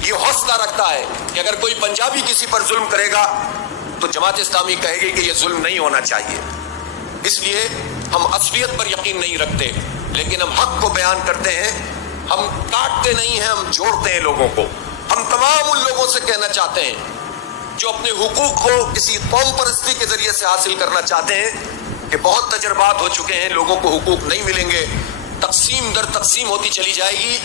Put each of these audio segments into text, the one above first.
یہ حوصلہ رکھتا ہے کہ اگر کوئی پنجابی کسی پر ظلم کرے گا تو جماعت اسلامی کہے گی کہ یہ ظلم نہیں ہونا چاہیے. اس لیے ہم اصلیت پر یقین نہیں رکھتے لیکن ہم حق کو بیان کرتے ہیں. ہم کاٹتے نہیں ہیں, ہم جوڑتے ہیں لوگوں کو. ہم تمام ان لوگوں سے کہنا چاہتے ہیں جو اپنے حقوق کو کسی قوم پرستی کے ذریعے سے حاصل کرنا چاہتے ہیں کہ بہت تجربات ہو چکے ہیں, لوگوں کو حقوق نہیں ملیں گے, تقسیم در تقسیم ہوتی چلی جائے گی.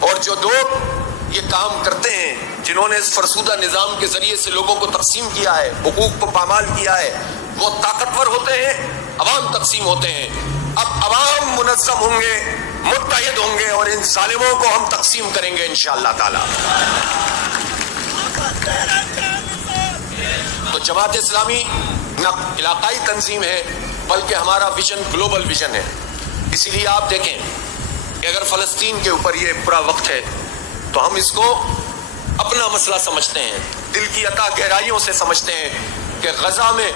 اور جو لوگ یہ کام کرتے ہیں, جنہوں نے اس فرسودہ نظام کے ذریعے سے لوگوں کو تقسیم کیا ہے, حقوق کو پامال کیا ہے, وہ طاقتور ہوتے ہیں, عوام تقسیم ہوتے ہیں. اب عوام منظم ہوں گے, متحد ہوں گے اور ان ظالموں کو ہم تقسیم کریں گے انشاءاللہ تعالی. تو جماعت اسلامی نہ علاقائی تنظیم ہے بلکہ ہمارا ویژن گلوبل ویژن ہے. اسی لیے آپ دیکھیں کہ اگر فلسطین کے اوپر یہ برا وقت ہے تو ہم اس کو اپنا مسئلہ سمجھتے ہیں, دل کی عطا گہرائیوں سے سمجھتے ہیں کہ غزہ میں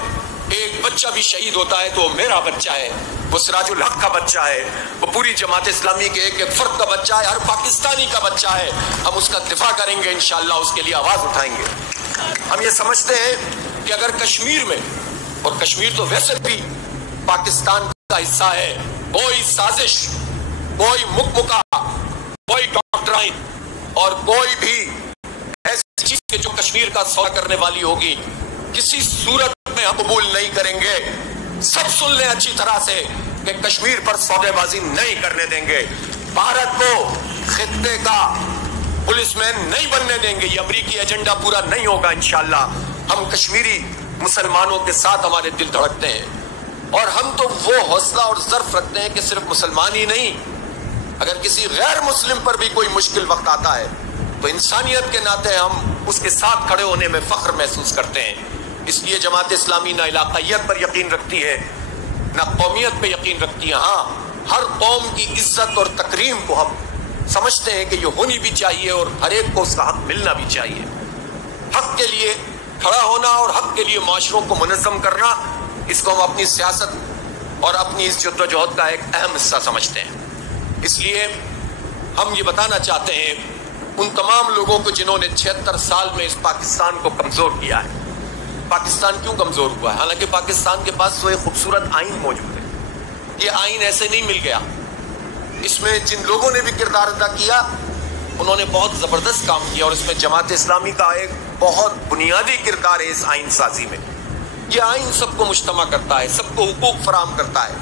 ایک بچہ بھی شہید ہوتا ہے تو وہ میرا بچہ ہے, وہ سراج الحق کا بچہ ہے, وہ پوری جماعت اسلامی کے ایک ایک فرد کا بچہ ہے, ہر پاکستانی کا بچہ ہے. ہم اس کا دفاع کریں گے انشاءاللہ, اس کے لیے آواز اٹھائیں گے. ہم یہ سمجھتے ہیں کہ اگر کشمیر میں, اور کشمیر تو ویسے بھی پاکستان کا حصہ ہے, کوئی سازش, کوئی مکمکہ, کوئی ڈاکٹرائن اور کوئی بھی ایسی چیز کے جو کشمیر کا سودا کرنے والی ہوگی کسی صورت میں ہم قبول نہیں کریں گے. سب سن لیں اچھی طرح سے کہ کشمیر پر سودے بازی نہیں کرنے دیں گے. بھارت کو خطے کا پولیس مین نہیں بننے دیں گے. یہ امریکی ایجنڈا پورا نہیں ہوگا انشاءاللہ. ہم کشمیری مسلمانوں کے ساتھ ہمارے دل دھڑکتے ہیں اور ہم تو وہ حوصلہ اور ظرف رکھتے ہیں کہ صرف مسلمان ہی نہیں, اگر کسی غیر مسلم پر بھی کوئی مشکل وقت آتا ہے تو انسانیت کے ناطے ہم اس کے ساتھ کھڑے ہونے میں فخر محسوس کرتے ہیں. اس لیے جماعت اسلامی نہ علاقائیت پر یقین رکھتی ہے نہ قومیت پہ یقین رکھتی ہے. ہاں, ہر قوم کی عزت اور تکریم کو ہم سمجھتے ہیں کہ یہ ہونی بھی چاہیے اور ہر ایک کو اس کا حق ملنا بھی چاہیے. حق کے لیے کھڑا ہونا اور حق کے لیے معاشروں کو منظم کرنا, اس کو ہم اپنی سیاست اور اپنی اس جدوجہد کا ایک اہم حصہ سمجھتے ہیں. اس لیے ہم یہ بتانا چاہتے ہیں ان تمام لوگوں کو جنہوں نے 76 سال میں اس پاکستان کو کمزور کیا ہے. پاکستان کیوں کمزور ہوا ہے؟ حالانکہ پاکستان کے پاس تو ایک خوبصورت آئین موجود ہے. یہ آئین ایسے نہیں مل گیا. اس میں جن لوگوں نے بھی کردار ادا کیا انہوں نے بہت زبردست کام کیا اور اس میں جماعت اسلامی کا ایک بہت بنیادی کردار ہے اس آئین سازی میں. یہ آئین سب کو مجتمع کرتا ہے, سب کو حقوق فراہم کرتا ہے,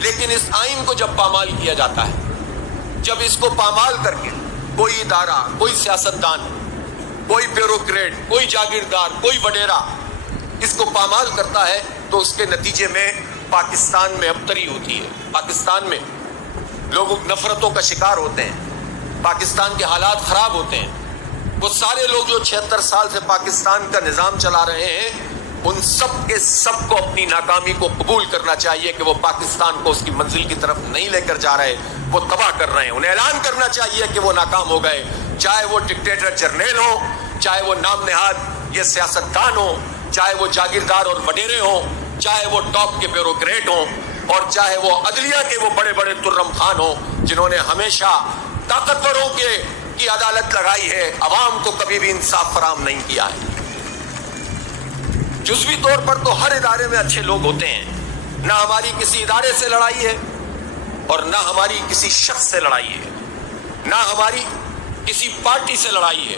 لیکن اس آئین کو جب پامال کیا جاتا ہے, جب اس کو پامال کر کے کوئی ادارہ, کوئی سیاستدان, کوئی بیوروکریٹ, کوئی جاگیردار, کوئی وڈیرا اس کو پامال کرتا ہے تو اس کے نتیجے میں پاکستان میں ابتری ہوتی ہے. پاکستان میں لوگ نفرتوں کا شکار ہوتے ہیں, پاکستان کے حالات خراب ہوتے ہیں. وہ سارے لوگ جو 76 سال سے پاکستان کا نظام چلا رہے ہیں ان سب کے سب کو اپنی ناکامی کو قبول کرنا چاہیے کہ وہ پاکستان کو اس کی منزل کی طرف نہیں لے کر جا رہے, وہ تباہ کر رہے ہیں. انہیں اعلان کرنا چاہیے کہ وہ ناکام ہو گئے, چاہے وہ ڈکٹیٹر جرنیل ہو, چاہے وہ نام نہاد یہ سیاستدان ہو, چاہے وہ جاگیردار اور وڈیرے ہوں, چاہے وہ ٹاپ کے بیوروکریٹ ہوں, اور چاہے وہ عدلیہ کے وہ بڑے بڑے ترم خان ہوں جنہوں نے ہمیشہ طاقتوروں کی عدالت لگائی ہے, عوام کو کبھی بھی انصاف فراہم نہیں کیا ہے. جزوی طور پر تو ہر ادارے میں اچھے لوگ ہوتے ہیں. نہ ہماری کسی ادارے سے لڑائی ہے اور نہ ہماری کسی شخص سے لڑائی ہے, نہ ہماری کسی پارٹی سے لڑائی ہے.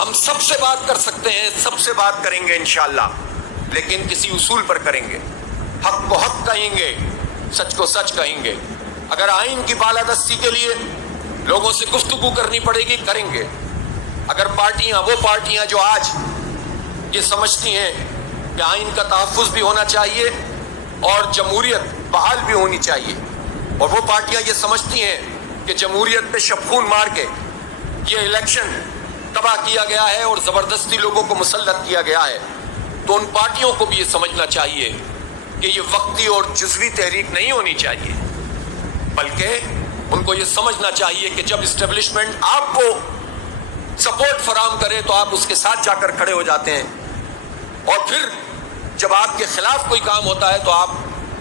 ہم سب سے بات کر سکتے ہیں, سب سے بات کریں گے انشاءاللہ, لیکن کسی اصول پر کریں گے. حق کو حق کہیں گے, سچ کو سچ کہیں گے. اگر آئین کی بالادستی کے لیے لوگوں سے گفتگو کرنی پڑے گی کریں گے. اگر وہ پارٹیاں جو آج یہ سمجھتی ہیں کہ آئین کا تحفظ بھی ہونا چاہیے اور جمہوریت بحال بھی ہونی چاہیے, اور وہ پارٹیاں یہ سمجھتی ہیں کہ جمہوریت پہ شبخون مار کے یہ الیکشن تباہ کیا گیا ہے اور زبردستی لوگوں کو مسلط کیا گیا ہے, تو ان پارٹیوں کو بھی یہ سمجھنا چاہیے کہ یہ وقتی اور جزوی تحریک نہیں ہونی چاہیے, بلکہ ان کو یہ سمجھنا چاہیے کہ جب اسٹیبلشمنٹ آپ کو سپورٹ فراہم کرے تو آپ اس کے ساتھ جا کر کھڑے ہو جاتے ہیں, اور پھر جب آپ کے خلاف کوئی کام ہوتا ہے تو آپ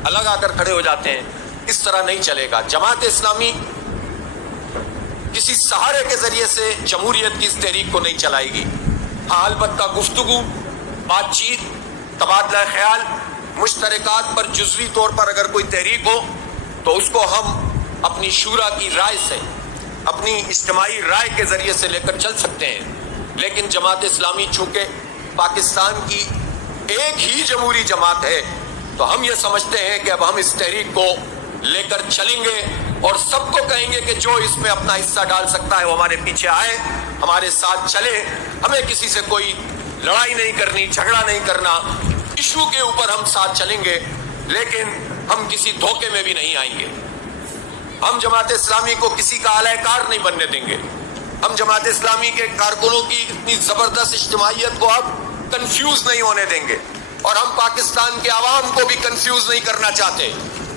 الگ آ کر کھڑے ہو جاتے ہیں. اس طرح نہیں چلے گا. جماعت اسلامی کسی سہارے کے ذریعے سے جمہوریت کی اس تحریک کو نہیں چلائے گی. ہاں البتہ گفتگو، بات چیت، تبادلہ خیال، مشترکات پر جزوی طور پر اگر کوئی تحریک ہو تو اس کو ہم اپنی شورا کی رائے سے، اپنی اجتماعی رائے کے ذریعے سے لے کر چل سکتے ہیں. لیکن جماعت اسلامی چونکہ پاکستان کی ایک ہی جمہوری جماعت ہے تو ہم یہ سمجھتے ہیں کہ اب ہم اس تحریک کو لے کر چلیں گے اور سب کو کہیں گے کہ جو اس میں اپنا حصہ ڈال سکتا ہے وہ ہمارے پیچھے آئے، ہمارے ساتھ چلے. ہمیں کسی سے کوئی لڑائی نہیں کرنی، جھگڑا نہیں کرنا. ایشو کے اوپر ہم ساتھ چلیں گے لیکن ہم کسی دھوکے میں بھی نہیں آئیں گے. ہم جماعت اسلامی کو کسی کا اعلی کار نہیں بننے دیں گے. ہم جماعت اسلامی کے کارکنوں کی اتنی زبردست اجتماعیت کو اب کنفیوز نہیں ہونے دیں گے اور ہم پاکستان کے عوام کو بھی کنفیوز نہیں کرنا چاہتے.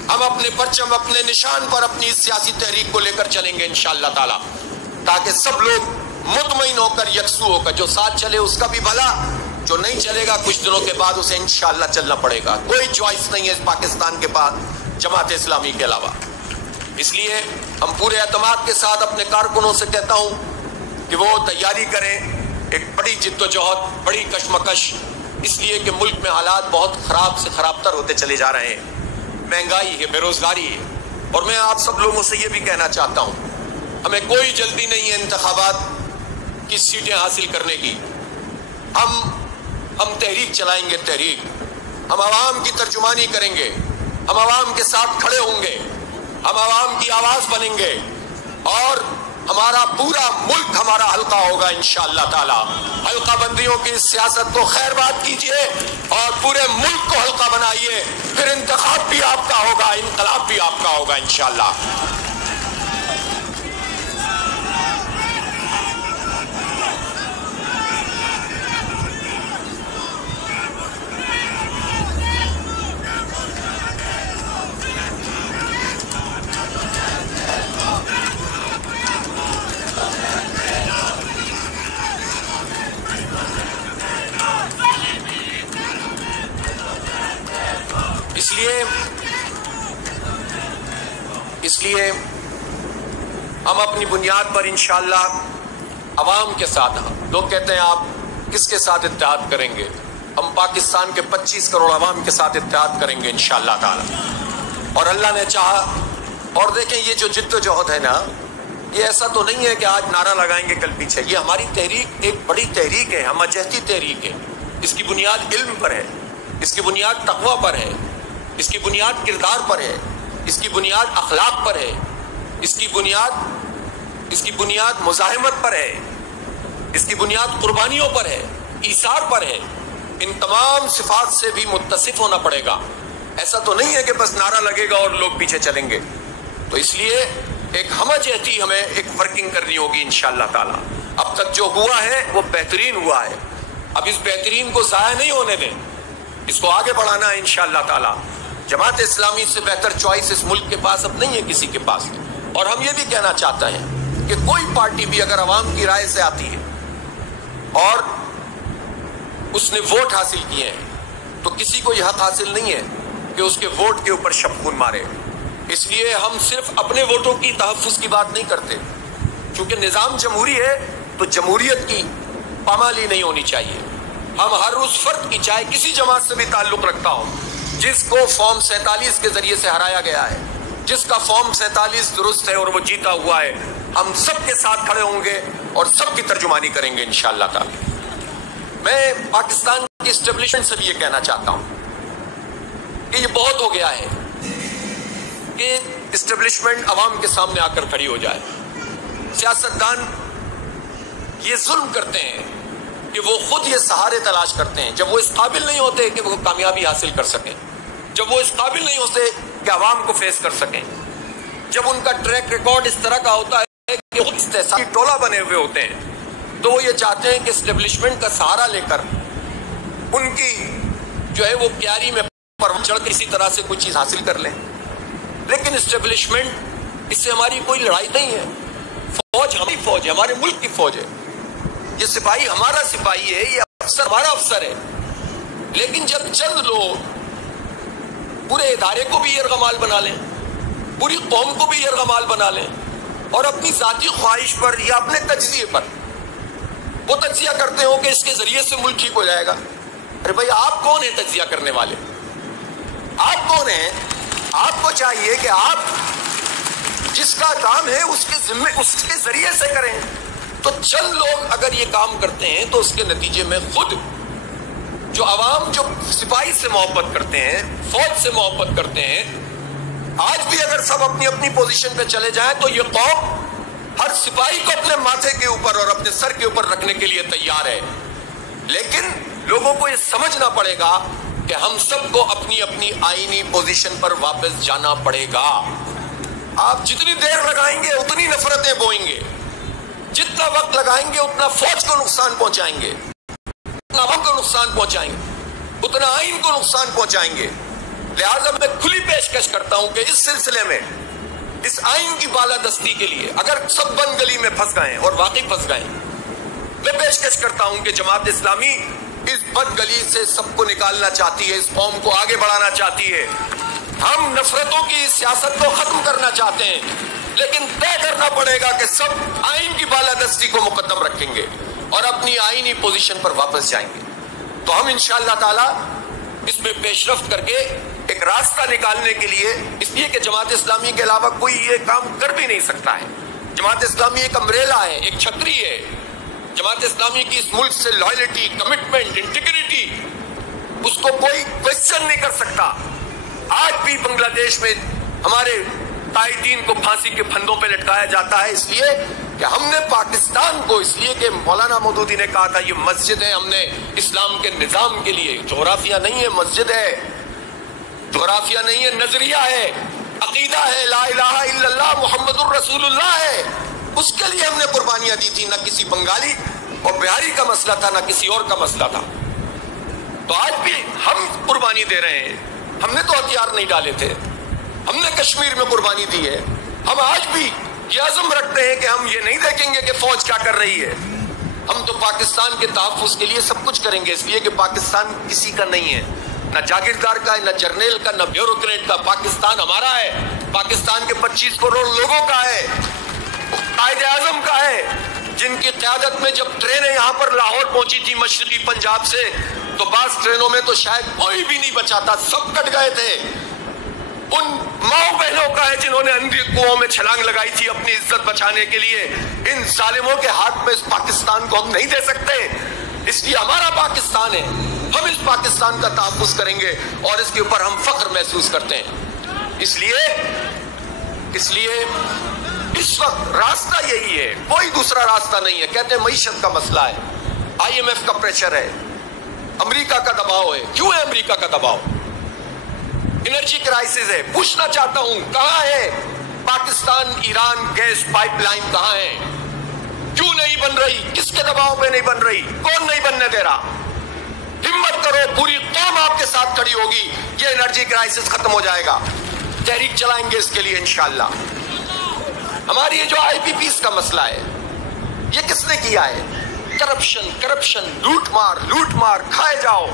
ہم اپنے پرچم، اپنے نشان پر اپنی اس سیاسی تحریک کو لے کر چلیں گے انشاءاللہ تعالی، تاکہ سب لوگ مطمئن ہو کر، یکسو ہو کر، جو ساتھ چلے اس کا بھی بھلا، جو نہیں چلے گا کچھ دنوں کے بعد اسے انشاءاللہ چلنا پڑے گا. کوئی چوائس نہیں ہے اس پاکستان کے پاس جماعت اسلامی کے علاوہ. اس لیے ہم پورے اعتماد کے ساتھ اپنے کارکنوں سے کہتا ہوں کہ وہ تیاری کریں ایک بڑی جد و جہد، بڑی کشمکش، اس لیے کہ ملک میں حالات بہت خراب سے خراب تر ہوتے چلے جا رہے ہیں. مہنگائی ہے، بے روزگاری ہے. اور میں آپ سب لوگوں سے یہ بھی کہنا چاہتا ہوں، ہمیں کوئی جلدی نہیں ہے انتخابات کی سیٹیں حاصل کرنے کی. ہم تحریک چلائیں گے، تحریک. ہم عوام کی ترجمانی کریں گے، ہم عوام کے ساتھ کھڑے ہوں گے، ہم عوام کی آواز بنیں گے اور ہمارا پورا ملک ہمارا حلقہ ہوگا انشاءاللہ تعالی. حلقہ بندیوں کی سیاست کو خیر بات کیجئے اور پورے ملک کو حلقہ بنائیے، پھر انتخاب بھی آپ کا ہوگا، انقلاب بھی آپ کا ہوگا انشاءاللہ. اس لیے ہم اپنی بنیاد پر انشاءاللہ عوام کے ساتھ، لوگ کہتے ہیں آپ کس کے ساتھ اتحاد کریں گے؟ ہم پاکستان کے 25 کروڑ عوام کے ساتھ اتحاد کریں گے انشاءاللہ تعالی. اور اللہ نے چاہا. اور دیکھیں یہ جو جد و جہد ہے نا، یہ ایسا تو نہیں ہے کہ آج نعرہ لگائیں گے کل پیچھے. یہ ہماری تحریک ایک بڑی تحریک ہے، ہم جہتی تحریک ہے. اس کی بنیاد علم پر ہے، اس کی بنیاد تقوی پر ہے، اس کی بنیاد کردار پر ہے، اس کی بنیاد اخلاق پر ہے، اس کی بنیاد مزاحمت پر ہے، اس کی بنیاد قربانیوں پر ہے، ایثار پر ہے. ان تمام صفات سے بھی متصف ہونا پڑے گا. ایسا تو نہیں ہے کہ بس نعرہ لگے گا اور لوگ پیچھے چلیں گے. تو اس لیے ایک ہمہ جہتی ہمیں ایک ورکنگ کرنی ہوگی انشاءاللہ تعالی. اب تک جو ہوا ہے وہ بہترین ہوا ہے. اب اس بہترین کو ضائع نہیں ہونے دیں، اس کو آگے بڑھانا ہے انشاءاللہ تعالی. جماعت اسلامی سے بہتر چوائس اس ملک کے پاس اب نہیں ہے کسی کے پاس. اور ہم یہ بھی کہنا چاہتے ہیں کہ کوئی پارٹی بھی اگر عوام کی رائے سے آتی ہے اور اس نے ووٹ حاصل کیے ہیں تو کسی کو یہ حق حاصل نہیں ہے کہ اس کے ووٹ کے اوپر شبخون مارے. اس لیے ہم صرف اپنے ووٹوں کی تحفظ کی بات نہیں کرتے. چونکہ نظام جمہوری ہے تو جمہوریت کی پامالی نہیں ہونی چاہیے. ہم ہر اس فرد کی، چاہے کسی جماعت سے بھی تعلق رکھتا ہو، جس کو فارم 47 کے ذریعے سے ہرایا گیا ہے، جس کا فارم 47 درست ہے اور وہ جیتا ہوا ہے، ہم سب کے ساتھ کھڑے ہوں گے اور سب کی ترجمانی کریں گے انشاءاللہ تعالی. میں پاکستان کی اسٹیبلشمنٹ سے بھی یہ کہنا چاہتا ہوں کہ یہ بہت ہو گیا ہے کہ اسٹیبلشمنٹ عوام کے سامنے آ کر کھڑی ہو جائے. سیاستدان یہ ظلم کرتے ہیں کہ وہ خود یہ سہارے تلاش کرتے ہیں جب وہ اس قابل نہیں ہوتے کہ وہ کامیابی حاصل کر سکیں، جب وہ اس قابل نہیں ہوتے کہ عوام کو فیس کر سکیں، جب ان کا ٹریک ریکارڈ اس طرح کا ہوتا ہے کہ خود استحصالی ٹولہ بنے ہوئے ہوتے ہیں، تو وہ یہ چاہتے ہیں کہ اسٹیبلشمنٹ کا سہارا لے کر ان کی جو ہے وہ کیاری میں پر چڑھ کے اسی طرح سے کوئی چیز حاصل کر لیں. لیکن اسٹیبلشمنٹ، اس سے ہماری کوئی لڑائی نہیں ہے. فوج ہماری فوج ہے، ہمارے ملک کی فوج ہے. یہ سپاہی ہمارا سپاہی ہے، یہ افسر ہمارا افسر ہے. لیکن جب چند لوگ پورے ادارے کو بھی یرغمال بنا لیں، پوری قوم کو بھی یرغمال بنا لیں، اور اپنی ذاتی خواہش پر یا اپنے تجزیے پر وہ تجزیہ کرتے ہو کہ اس کے ذریعے سے ملک ٹھیک ہو جائے گا. ارے بھائی آپ کون ہیں تجزیہ کرنے والے؟ آپ کون ہیں؟ آپ کو چاہیے کہ آپ جس کا کام ہے اس کے ذریعے سے کریں. تو چند لوگ اگر یہ کام کرتے ہیں تو اس کے نتیجے میں خود جو عوام جو سپاہی سے محبت کرتے ہیں، فوج سے محبت کرتے ہیں، آج بھی اگر سب اپنی اپنی پوزیشن پہ چلے جائیں تو یہ قوم ہر سپاہی کو اپنے ماتھے کے اوپر اور اپنے سر کے اوپر رکھنے کے لیے تیار ہے. لیکن لوگوں کو یہ سمجھنا پڑے گا کہ ہم سب کو اپنی اپنی آئینی پوزیشن پر واپس جانا پڑے گا. آپ جتنی دیر لگائیں گے اتنی نفرتیں بوئیں گے، جتنا وقت لگائیں گے اتنا فوج کو نقصان پہنچائیں گے، اتنا عوام کو نقصان پہنچائیں گے، اتنا آئین کو نقصان پہنچائیں گے. لہٰذا میں کھلی پیشکش کرتا ہوں کہ اس سلسلے میں اس آئین کی بالادستی کے لیے اگر سب بند گلی میں پھنس گئے اور واقعی پھنس گئے، میں پیشکش کرتا ہوں کہ جماعت اسلامی اس بد گلی سے سب کو نکالنا چاہتی ہے، اس قوم کو آگے بڑھانا چاہتی ہے. ہم نفرتوں کی سیاست کو ختم کرنا چاہتے ہیں، لیکن طے کرنا پڑے گا کہ سب آئین کی بالادستی کو مقدم رکھیں گے اور اپنی آئینی پوزیشن پر واپس جائیں گے. تو ہم انشاءاللہ تعالی اس میں پیش رفت کر کے ایک راستہ نکالنے کے لیے، اس لیے کہ جماعت اسلامی کے علاوہ کوئی یہ کام کر بھی نہیں سکتا ہے. جماعت اسلامی ایک امبریلا ہے، ایک چھتری ہے. جماعت اسلامی کی اس ملک سے لائلٹی، کمٹمنٹ، انٹیگریٹی، اس کو کوئی کوشچن نہیں کر سکتا. آج بھی بنگلہ دیش میں ہمارے قائدین کو پھانسی کے پھندوں پہ لٹکایا جاتا ہے، اس لیے کہ ہم نے پاکستان کو، اس لیے کہ مولانا مودودی نے کہا تھا یہ مسجد ہے، ہم نے اسلام کے نظام کے لیے، جغرافیہ نہیں ہے، مسجد ہے، جغرافیہ نہیں ہے، نظریہ ہے، عقیدہ ہے، لا الہ الا اللہ محمد الرسول اللہ ہے. اس کے لیے ہم نے قربانیاں دی تھی. نہ کسی بنگالی اور بہاری کا مسئلہ تھا، نہ کسی اور کا مسئلہ تھا. تو آج بھی ہم قربانی دے رہے ہیں. ہم نے تو ہتھیار نہیں ڈالے تھے، ہم نے کشمیر میں قربانی دی ہے. ہم آج بھی یہ عزم رکھتے ہیں کہ ہم یہ نہیں دیکھیں گے کہ فوج کیا کر رہی ہے. ہم تو پاکستان کے تحفظ کے لیے سب کچھ کریں گے، اس لیے کہ پاکستان کسی کا نہیں ہے، نہ جاگیردار کا ہے، نہ جرنیل کا، نہ بیوروکریٹ کا. پاکستان ہمارا ہے، پاکستان کے 25 کروڑ لوگوں کا ہے، قائد اعظم کا ہے، جن کی قیادت میں جب ٹرینیں یہاں پر لاہور پہنچی تھی مشرقی پنجاب سے تو بعض ٹرینوں میں تو شاید کوئی بھی نہیں بچا تھا، سب کٹ گئے تھے. ان ماؤں بہنوں کا ہے جنہوں نے اندھی کنووں میں چھلانگ لگائی تھی اپنی عزت بچانے کے لیے. ان ظالموں کے ہاتھ میں اس پاکستان کو ہم نہیں دے سکتے، اس لیے ہمارا پاکستان ہے، ہم اس پاکستان کا تحفظ کریں گے اور اس کے اوپر ہم فخر محسوس کرتے ہیں. اس لیے اس وقت راستہ یہی ہے، کوئی دوسرا راستہ نہیں ہے. کہتے ہیں معیشت کا مسئلہ ہے، IMF کا پریشر ہے، امریکہ کا دباؤ ہے. کیوں ہے امریکہ کا دباؤ؟ انرجی کرائسس ہے. پوچھنا چاہتا ہوں کہاں ہے Pakistan Iran gas pipeline? کہاں ہے؟ کیوں نہیں بن رہی؟ کس کے دباؤ پہ نہیں بن رہی؟ کون نہیں بننے دے رہا؟ ہمت کرو، پوری قوم آپ کے ساتھ کھڑی ہوگی، یہ انرجی کرائسس ختم ہو جائے گا. تحریک چلائیں گے اس کے لیے انشاءاللہ. ہماری یہ جو IPPs کا مسئلہ ہے، یہ کس نے کیا ہے؟ کرپشن، لوٹ مار، کھائے جاؤ.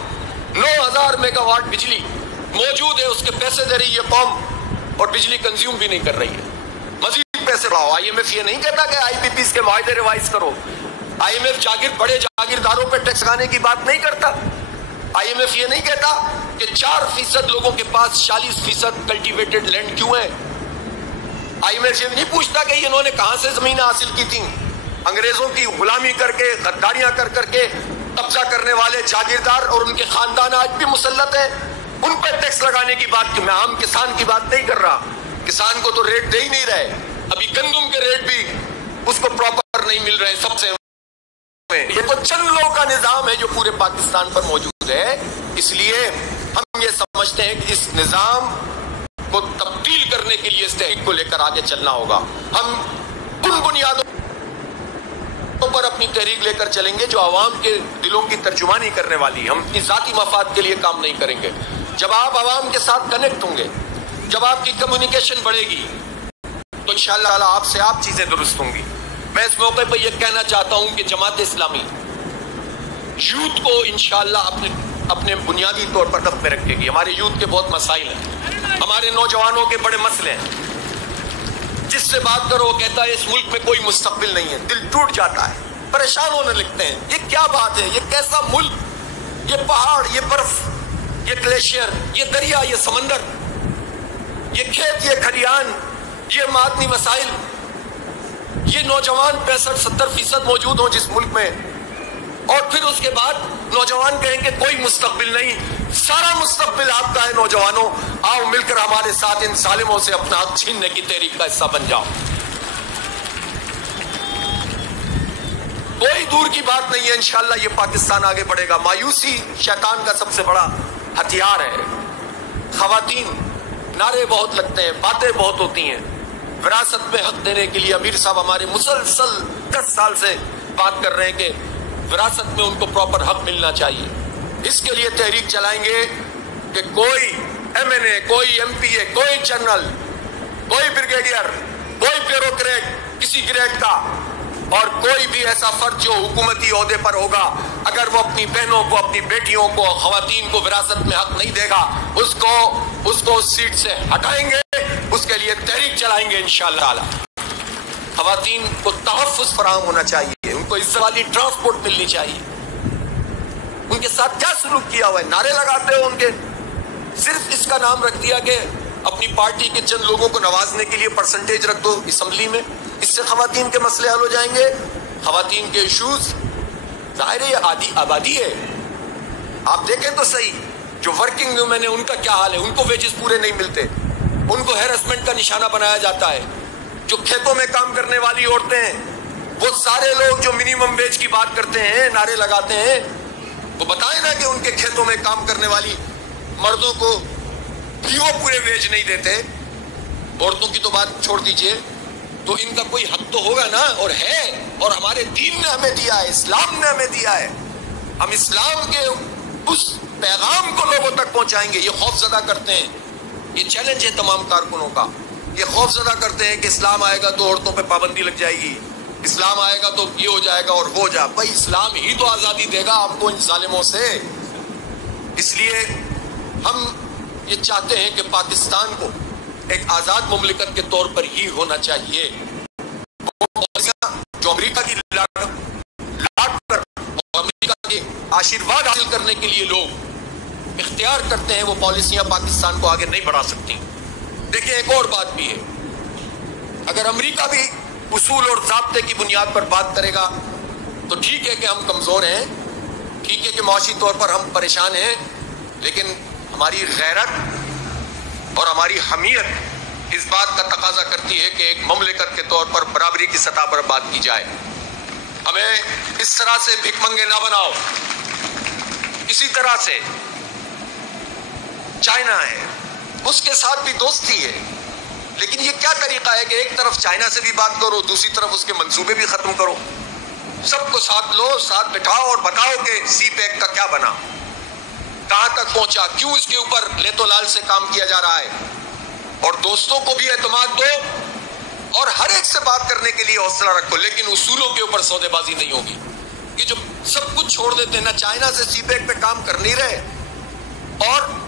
9000 میگا واٹ بجلی موجود ہے، اس کے پیسے دے رہی ہے قوم اور بجلی کنزیوم بھی نہیں کر رہی ہے. مزید پیسے بڑھاؤ. IMF یہ نہیں کہتا کہ IPPs کے معاہدے ریوائز کرو. IMF بڑے جاگیرداروں پہ ٹیکس لگانے کی بات نہیں کرتا. IMF یہ نہیں کہتا کہ 4% لوگوں کے پاس 40% کلٹیویٹڈ لینڈ کیوں ہے. IMF یہ نہیں پوچھتا کہ انہوں نے کہاں سے زمینیں حاصل کی تھیں. انگریزوں کی غلامی کر کے، غداریاں کر کے قبضہ کرنے والے جاگیردار اور ان کے خاندان آج بھی مسلط ہیں. ان پہ ٹیکس لگانے کی بات میں عام کسان کی بات نہیں کر رہا. کسان کو تو ریٹ دے ہی نہیں رہے. ابھی گندم کے ریٹ بھی اس کو پراپر نہیں مل رہے. سب سے یہ تو چند لوگوں کا نظام ہے جو پورے پاکستان پر موجود ہے. اس لیے ہم یہ سمجھتے ہیں کہ اس نظام کو تبدیل کرنے کے لیے اس تحریک کو لے کر آگے چلنا ہوگا. ہم ان بنیادوں پر اپنی تحریک لے کر چلیں گے جو عوام کے دلوں کی ترجمانی کرنے والی. ہم اپنی ذاتی مفاد کے لیے کام نہیں کریں گے. جب آپ عوام کے ساتھ کنیکٹ ہوں گے، جب آپ کی کمیونیکیشن بڑھے گی تو انشاءاللہ آپ سے آپ چیزیں درست ہوں گی. میں اس موقع پر یہ کہنا چاہتا ہوں کہ جماعت اسلامی یوتھ کو انشاءاللہ اپنے بنیادی طور پر دف میں رکھے گی. ہمارے یوتھ کے بہت مسائل ہیں، ہمارے نوجوانوں کے بڑے مسئلے ہیں. جس سے بات کرو وہ کہتا ہے اس ملک میں کوئی مستقبل نہیں ہے. دل ٹوٹ جاتا ہے, پریشان ہونے لگتے ہیں. یہ کیا بات ہے؟ یہ کیسا ملک؟ یہ پہاڑ, یہ برف, یہ گلیشیئر, یہ دریا, یہ سمندر, یہ کھیت, یہ کھلیان, یہ معدنی وسائل, یہ نوجوان 65-70% موجود ہوں جس ملک میں, اور پھر اس کے بعد نوجوان کہیں کہ کوئی مستقبل نہیں. سارا مستقبل آپ کا ہے نوجوانوں. آؤ مل کر ہمارے ساتھ ان ظالموں سے اپنا حق چھیننے کی تحریک کا حصہ بن جاؤ. کوئی دور کی بات نہیں ہے, انشاءاللہ یہ پاکستان آگے بڑھے گا. مایوسی شیطان کا سب سے بڑا ہتھیار ہے. خواتین, نعرے بہت لگتے ہیں, باتیں بہت ہوتی ہیں. وراثت میں حق دینے کے لیے امیر صاحب ہمارے مسلسل 10 سال سے بات کر رہے ہیں کہ وراثت میں ان کو پراپر حق ملنا چاہیے. اس کے لیے تحریک چلائیں گے کہ کوئی MNA, کوئی MPA, کوئی جنرل, کوئی بریگیڈیئر, کوئی بیوروکریٹ کسی گریڈ کا, اور کوئی بھی ایسا فرد جو حکومتی عہدے پر ہوگا, اگر وہ اپنی بہنوں کو, اپنی بیٹیوں کو, خواتین کو وراثت میں حق نہیں دے گا, اس کو اس سیٹ سے ہٹائیں گے. اس کے لیے تحریک چلائیں گے انشاءاللہ تعالی. خواتین کو تحفظ فراہم ہونا چاہیے, ان کو عزت والی ٹرانسپورٹ ملنی چاہیے. ان کے ساتھ کیا سلوک کیا ہوا ہے؟ نعرے لگاتے ہو ان کے, صرف اس کا نام رکھ دیا کہ اپنی پارٹی کے چند لوگوں کو نوازنے کے لیے پرسنٹیج رکھ دو اسمبلی میں, اس سے خواتین کے مسئلے حل ہو جائیں گے. خواتین کے ایشوز, ظاہر ہے یہ آبادی ہے. آپ دیکھیں تو صحیح, جو ورکنگ ویمن ہیں ان کا کیا حال ہے. ان کو ویجز پورے نہیں ملتے, ان کو ہیرسمنٹ کا نشانہ بنایا جاتا ہے. جو کھیتوں میں کام کرنے والی عورتیں ہیں, وہ سارے لوگ جو منیمم ویج کی بات کرتے ہیں, نعرے لگاتے ہیں, وہ بتائیں نا کہ ان کے کھیتوں میں کام کرنے والی مردوں کو بھی وہ پورے ویج نہیں دیتے. عورتوں کی تو بات چھوڑ دیجئے, تو ان کا کوئی حق تو ہوگا نا, اور ہے, اور ہمارے دین نے ہمیں دیا ہے, اسلام نے ہمیں دیا ہے. ہم اسلام کے اس پیغام کو لوگوں تک پہنچائیں گے. یہ خوف زدہ کرتے ہیں, یہ چیلنج ہے تمام کارکنوں کا. یہ خوف زدہ کرتے ہیں کہ اسلام آئے گا تو عورتوں پہ پابندی لگ جائے گی, اسلام آئے گا تو یہ ہو جائے گا اور وہ جائے. بھائی اسلام ہی تو آزادی دے گا آپ کو ان ظالموں سے. اس لیے ہم یہ چاہتے ہیں کہ پاکستان کو ایک آزاد مملکت کے طور پر ہی ہونا چاہیے. جو امریکہ کی لاٹ کر اور امریکہ کے آشیرواد حاصل کرنے کے لیے لوگ اختیار کرتے ہیں, وہ پالیسیاں پاکستان کو آگے نہیں بڑھا سکتی. دیکھیں ایک اور بات بھی ہے, اگر امریکہ بھی اصول اور ضابطے کی بنیاد پر بات کرے گا تو ٹھیک ہے کہ ہم کمزور ہیں, ٹھیک ہے کہ معاشی طور پر ہم پریشان ہیں, لیکن ہماری غیرت اور ہماری حمیت اس بات کا تقاضا کرتی ہے کہ ایک مملکت کے طور پر برابری کی سطح پر بات کی جائے. ہمیں اس طرح سے بھک منگے نہ بناؤ. اسی طرح سے چائنا ہے, اس کے ساتھ بھی دوستی ہے, لیکن یہ کیا طریقہ ہے کہ ایک طرف چائنا سے بھی بات کرو, دوسری طرف اس کے منصوبے بھی ختم کرو. سب کو ساتھ لو, ساتھ بٹھاؤ اور بتاؤ کہ سی پیک کا کیا بنا, کہاں تک پہنچا, کیوں اس کے اوپر لیتو لال سے کام کیا جا رہا ہے. اور دوستوں کو بھی اعتماد دو اور ہر ایک سے بات کرنے کے لیے حوصلہ رکھو, لیکن اصولوں کے اوپر سودے بازی نہیں ہوگی. کہ جو سب کچھ چھوڑ دیتے ہیں, نہ چائنا سے سی پیک پہ کام کر نہیں رہے اور